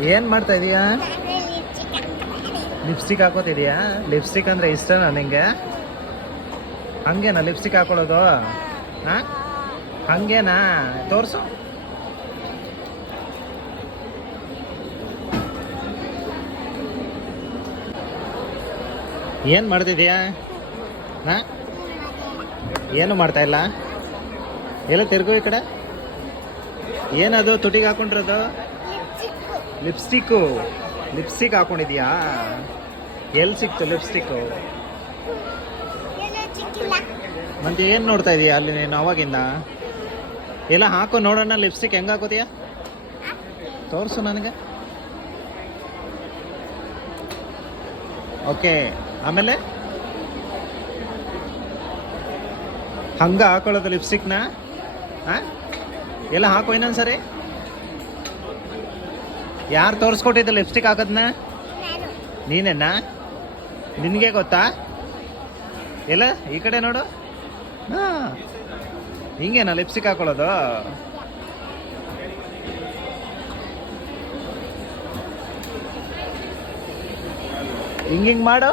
ಏನ್ ಮಾಡ್ತಾ ಇದೀಯಾ? ಲಿಪ್ಸ್ಟಿಕ್ ಹಾಕೋತಿದ್ಯಾ? ಲಿಪ್ಸ್ಟಿಕ್ ಅಂದ್ರೆ ಇಷ್ಟನಾ ನಿಂಗೆ? ಹಂಗೇನಾ ಲಿಪ್ಸ್ಟಿಕ್ ಹಾಕೊಳ್ಳೋದು? ಹಾ, ಹಂಗೇನಾ? ತೋರ್ಸು. ಏನ್ ಮಾಡ್ತಿದ್ಯಾ? ಹಾ, ಏನು ಮಾಡ್ತಾ ಇಲ್ಲ. ಎಲ್ಲ ತಿರ್ಗು ಈ ಕಡೆ. ಏನದು ತುಟಿಗೆ ಹಾಕೊಂಡಿರೋದು? ಲಿಪ್ಸ್ಟಿಕ್ಕು. ಲಿಪ್ಸ್ಟಿಕ್ ಹಾಕೊಂಡಿದ್ಯಾ? ಎಲ್ಲಿ ಸಿಕ್ತು ಲಿಪ್ಸ್ಟಿಕ್ಕು? ಮತ್ತೆ ಏನ್ ನೋಡ್ತಾ ಇದೀಯಾ ಅಲ್ಲಿ ನೀನು ಅವಾಗಿಂದ? ಎಲ್ಲ ಹಾಕೋ ನೋಡೋಣ, ಲಿಪ್ಸ್ಟಿಕ್ ಹೆಂಗ್ ಹಾಕೋತೀಯ? ತೋರ್ಸು ನನಗೆ. ಓಕೆ, ಆಮೇಲೆ ಹಂಗ ಹಾಕೊಳ್ಳೋದು ಲಿಪ್ಸ್ಟಿಕ್ನ? ಹಾ, ಎಲ್ಲ ಹಾಕೋ ಇನ್ನೊಂದ್ಸರಿ. ಯಾರು ತೋರಿಸ್ಕೊಟ್ಟಿದ್ದ ಲಿಪ್ಸ್ಟಿಕ್ ಹಾಕೋದ್ನ? ನೀನೇನಾ? ನಿನಗೆ ಗೊತ್ತಾ? ಎಲ್ಲ ಈ ಕಡೆ ನೋಡು. ಹಾ, ಹಿಂಗೇನಾ ಲಿಪ್ಸ್ಟಿಕ್ ಹಾಕೊಳ್ಳೋದು? ಹಿಂಗಿಂಗ್ ಮಾಡು.